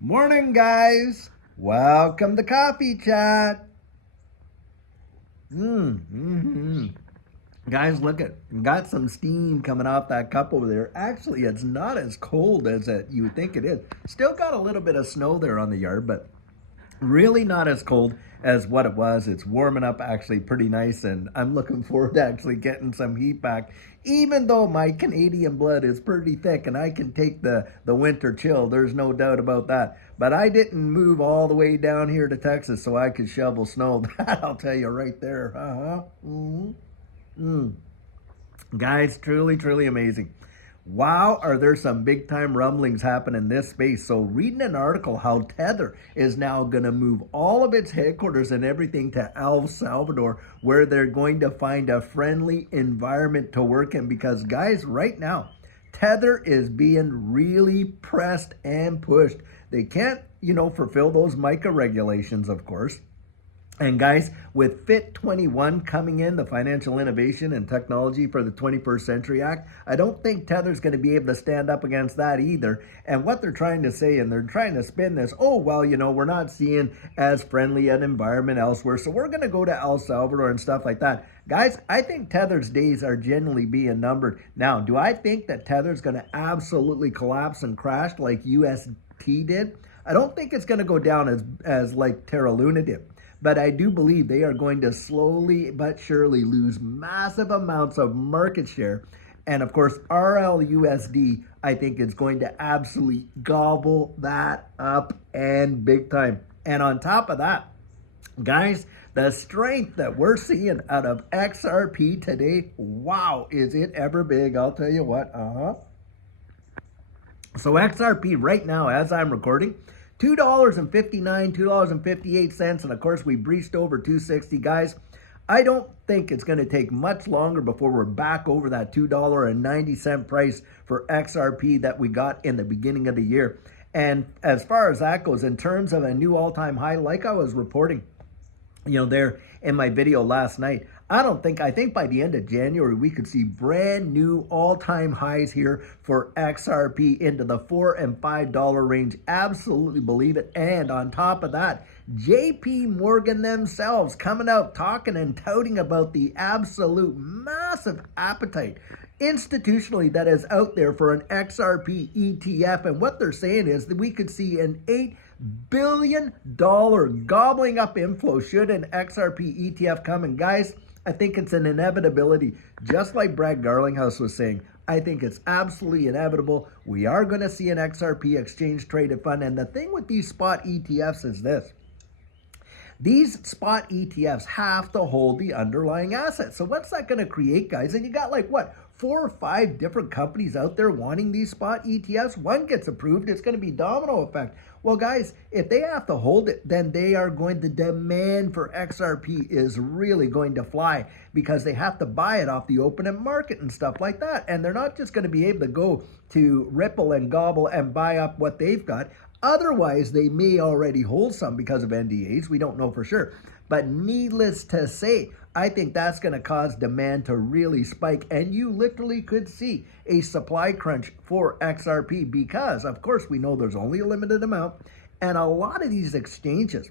Morning, guys. Welcome to Coffee Chat. Mm-hmm. Guys, look at got some steam coming off that cup over there. Actually, it's not as cold as you would think it is. Still got a little bit of snow there on the yard, but really not as cold as what it was. It's warming up actually pretty nice, and I'm looking forward to actually getting some heat back. Even though my Canadian blood is pretty thick and I can take the winter chill, there's no doubt about that. But I didn't move all the way down here to Texas so I could shovel snow. That I'll tell you right there. Mm-hmm. Mm. Guys, truly, truly amazing. Wow, are there some big time rumblings happening in this space? So, reading an article how Tether is now going to move all of its headquarters and everything to El Salvador, where they're going to find a friendly environment to work in. Because, guys, right now, Tether is being really pressed and pushed. They can't, fulfill those MiCA regulations, of course. And guys, with Fit 21 coming in, the Financial Innovation and Technology for the 21st Century Act, I don't think Tether's going to be able to stand up against that either. And what they're trying to say, and they're trying to spin this, oh, well, we're not seeing as friendly an environment elsewhere, so we're going to go to El Salvador and stuff like that. Guys, I think Tether's days are generally being numbered. Now, do I think that Tether's going to absolutely collapse and crash like UST did? I don't think it's going to go down as like Terra Luna did. But I do believe they are going to slowly but surely lose massive amounts of market share. And of course, RLUSD, I think, is going to absolutely gobble that up and big time. And on top of that, guys, the strength that we're seeing out of XRP today, wow, is it ever big? I'll tell you what. So XRP right now, as I'm recording, $2.59, $2.58, and of course we breached over 260, guys. I don't think it's going to take much longer before we're back over that $2.90 price for XRP that we got in the beginning of the year. And as far as that goes, in terms of a new all-time high, like I was reporting, there in my video last night, I think by the end of January, we could see brand new all-time highs here for XRP into the $4 and $5 range. Absolutely believe it. And on top of that, JP Morgan themselves coming out talking and touting about the absolute massive appetite institutionally that is out there for an XRP ETF. And what they're saying is that we could see an $8 billion gobbling up inflow should an XRP ETF come. And guys, I think it's an inevitability. Just like Brad Garlinghouse was saying, I think it's absolutely inevitable. We are going to see an XRP exchange traded fund. And the thing with these spot ETFs is this. These spot ETFs have to hold the underlying assets. So what's that going to create, guys? And you got like what, 4 or 5 different companies out there wanting these spot ETFs. One gets approved, it's going to be domino effect. Well, guys, if they have to hold it, then they are going to demand for XRP is really going to fly because they have to buy it off the open market and stuff like that. And they're not just going to be able to go to Ripple and gobble and buy up what they've got. Otherwise, they may already hold some because of NDAs. We don't know for sure. But needless to say, I think that's going to cause demand to really spike. And you literally could see a supply crunch for XRP because, of course, we know there's only a limited amount. And a lot of these exchanges,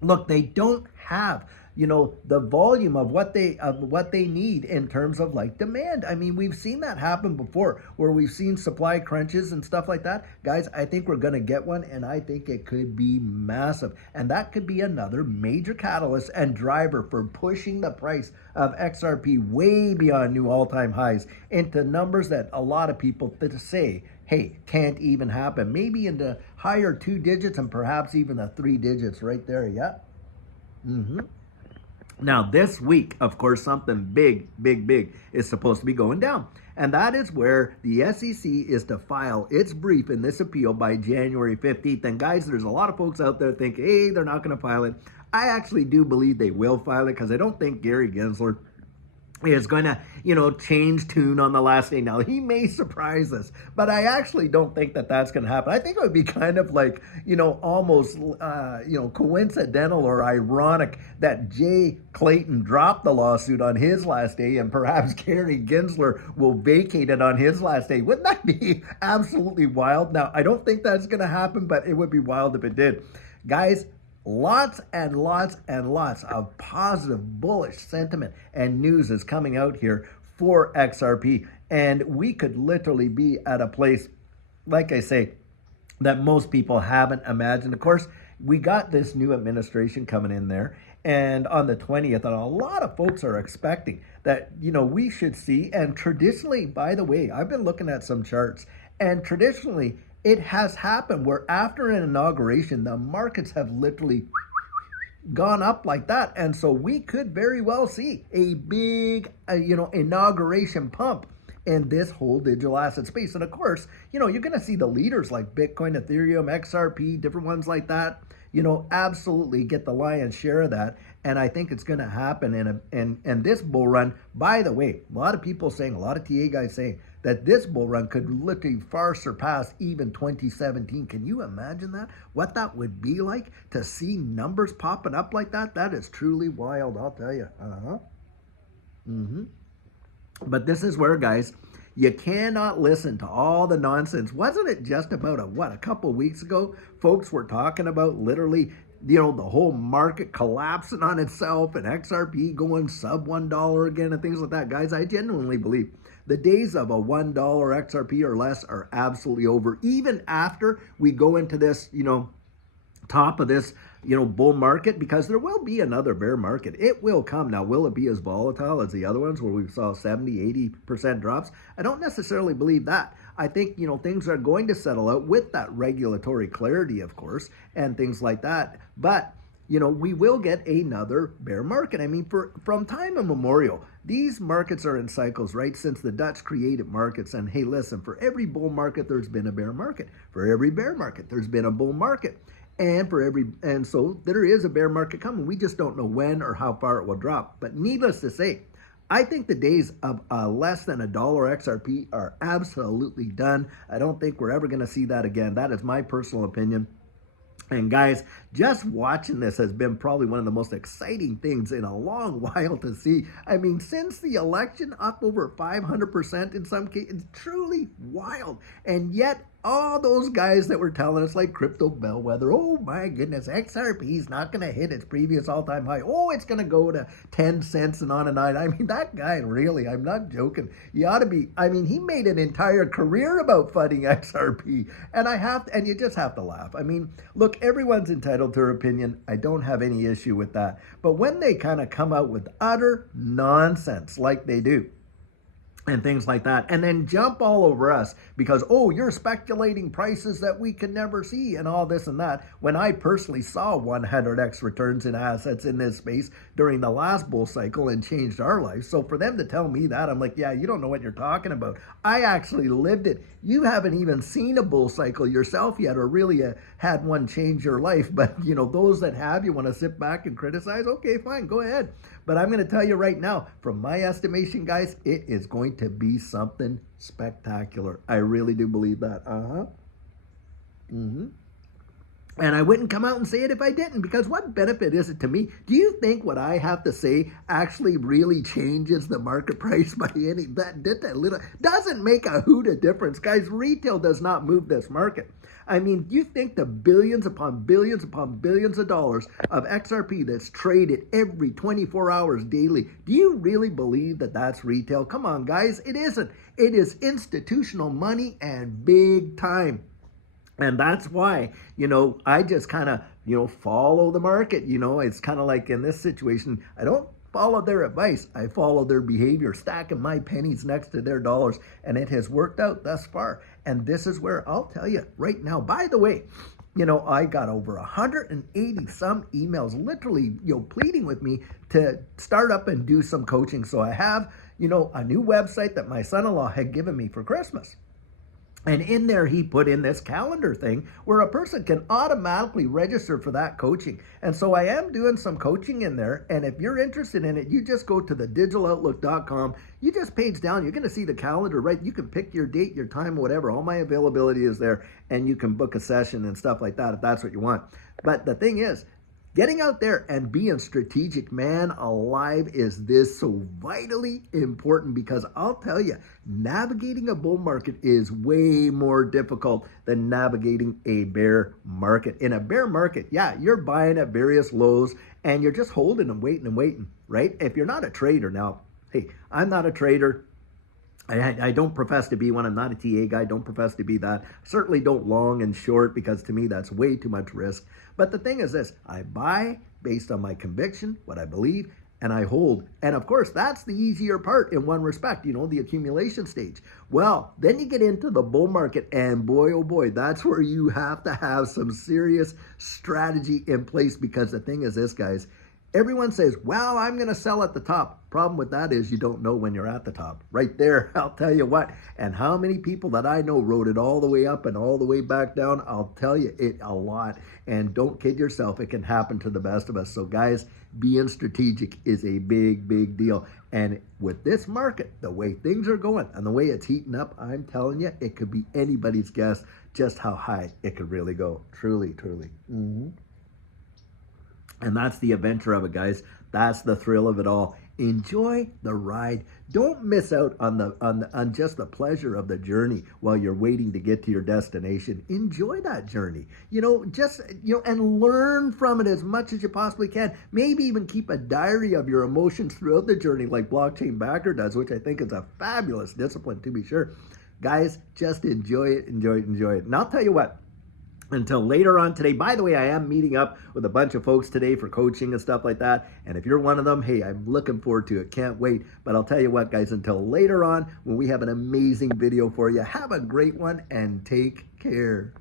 look, they don't have the volume of what they need in terms of like demand. I mean, we've seen that happen before where we've seen supply crunches and stuff like that. Guys, I think we're going to get one, and I think it could be massive. And that could be another major catalyst and driver for pushing the price of XRP way beyond new all-time highs into numbers that a lot of people say, hey, can't even happen. Maybe into higher 2 digits and perhaps even the 3 digits right there. Yeah. Now, this week, of course, something big is supposed to be going down. And that is where the SEC is to file its brief in this appeal by January 15th. And guys, there's a lot of folks out there think, hey, they're not going to file it. I actually do believe they will file it because I don't think Gary Gensler is going to, change tune on the last day. Now, he may surprise us, but I actually don't think that that's going to happen. I think it would be kind of like, almost, coincidental or ironic that Jay Clayton dropped the lawsuit on his last day and perhaps Gary Gensler will vacate it on his last day. Wouldn't that be absolutely wild? Now, I don't think that's going to happen, but it would be wild if it did. Guys, lots and lots and lots of positive, bullish sentiment and news is coming out here for XRP. And we could literally be at a place, like I say, that most people haven't imagined. Of course, we got this new administration coming in there. And on the 20th, and a lot of folks are expecting that, we should see. And traditionally, by the way, I've been looking at some charts, and traditionally, it has happened where after an inauguration, the markets have literally gone up like that. And so we could very well see a big, inauguration pump in this whole digital asset space. And of course, you're going to see the leaders like Bitcoin, Ethereum, XRP, different ones like that, absolutely get the lion's share of that. And I think it's going to happen in this bull run. By the way, a lot of people saying, a lot of TA guys saying that this bull run could literally far surpass even 2017. Can you imagine that? What that would be like to see numbers popping up like that? That is truly wild, I'll tell you. But this is where, guys, you cannot listen to all the nonsense. Wasn't it just about a couple weeks ago, folks were talking about literally, the whole market collapsing on itself and XRP going sub $1 again and things like that. Guys, I genuinely believe the days of a $1 XRP or less are absolutely over. Even after we go into this, top of this, bull market, because there will be another bear market. It will come. Now, will it be as volatile as the other ones where we saw 70-80% drops? I don't necessarily believe that. I think, things are going to settle out with that regulatory clarity, of course, and things like that. But, we will get another bear market. I mean, from time immemorial, these markets are in cycles, right? Since the Dutch created markets. And hey, listen, for every bull market, there's been a bear market. For every bear market, there's been a bull market. And so there is a bear market coming. We just don't know when or how far it will drop. But needless to say, I think the days of less than $1 XRP are absolutely done. I don't think we're ever going to see that again. That is my personal opinion. And guys, just watching this has been probably one of the most exciting things in a long while to see. I mean, since the election, up over 500% in some cases. It's truly wild. And yet, all those guys that were telling us, like Crypto Bellwether, oh my goodness, XRP is not going to hit its previous all-time high. Oh, it's going to go to 10 cents and on and on. I mean, that guy really, I'm not joking. You ought to be, he made an entire career about fighting XRP. And you just have to laugh. I mean, look, everyone's entitled to their opinion. I don't have any issue with that. But when they kind of come out with utter nonsense like they do, and things like that, and then jump all over us because, oh, you're speculating prices that we can never see and all this and that, when I personally saw 100x returns in assets in this space during the last bull cycle and changed our lives. So for them to tell me that, I'm like, yeah, you don't know what you're talking about. I actually lived it. You haven't even seen a bull cycle yourself yet, or really had one change your life. But those that have, you want to sit back and criticize, okay, fine, go ahead. But I'm going to tell you right now, from my estimation, guys, it is going to be something spectacular. I really do believe that. And I wouldn't come out and say it if I didn't, because what benefit is it to me? Do you think what I have to say actually really changes the market price by any, that little, doesn't make a hoot of difference. Guys, retail does not move this market. I mean, you think the billions upon billions upon billions of dollars of XRP that's traded every 24 hours daily, do you really believe that that's retail? Come on, guys, it isn't. It is institutional money and big time. And that's why, I just kind of, follow the market. It's kind of like in this situation, I don't follow their advice. I follow their behavior, stacking my pennies next to their dollars. And it has worked out thus far. And this is where I'll tell you right now, by the way, I got over 180 some emails, literally, pleading with me to start up and do some coaching. So I have, a new website that my son-in-law had given me for Christmas. And in there, he put in this calendar thing where a person can automatically register for that coaching. And so I am doing some coaching in there. And if you're interested in it, you just go to thedigitaloutlook.com. You just page down, you're going to see the calendar, right? You can pick your date, your time, whatever. All my availability is there. And you can book a session and stuff like that if that's what you want. But the thing is, getting out there and being strategic, man alive, is this so vitally important? Because I'll tell you, navigating a bull market is way more difficult than navigating a bear market. In a bear market, yeah, you're buying at various lows and you're just holding and waiting, right? If you're not a trader now, hey, I'm not a trader. I don't profess to be one. I'm not a TA guy. Don't profess to be that. Certainly don't long and short, because to me that's way too much risk. But the thing is this, I buy based on my conviction, what I believe, and I hold. And of course, that's the easier part in one respect, the accumulation stage. Well, then you get into the bull market, and boy, oh boy, that's where you have to have some serious strategy in place, because the thing is this, guys, everyone says, well, I'm going to sell at the top. Problem with that is you don't know when you're at the top. Right there, I'll tell you what. And how many people that I know rode it all the way up and all the way back down? I'll tell you it a lot. And don't kid yourself, it can happen to the best of us. So guys, being strategic is a big, big deal. And with this market, the way things are going and the way it's heating up, I'm telling you, it could be anybody's guess just how high it could really go. Truly, truly. And that's the adventure of it, guys. That's the thrill of it all. Enjoy the ride. Don't miss out on just the pleasure of the journey while you're waiting to get to your destination. Enjoy that journey. And learn from it as much as you possibly can. Maybe even keep a diary of your emotions throughout the journey, like Blockchain Backer does, which I think is a fabulous discipline, to be sure. Guys, just enjoy it, enjoy it, enjoy it. And I'll tell you what, until later on today. By the way, I am meeting up with a bunch of folks today for coaching and stuff like that. And if you're one of them, hey, I'm looking forward to it. Can't wait. But I'll tell you what, guys, until later on when we have an amazing video for you, have a great one and take care.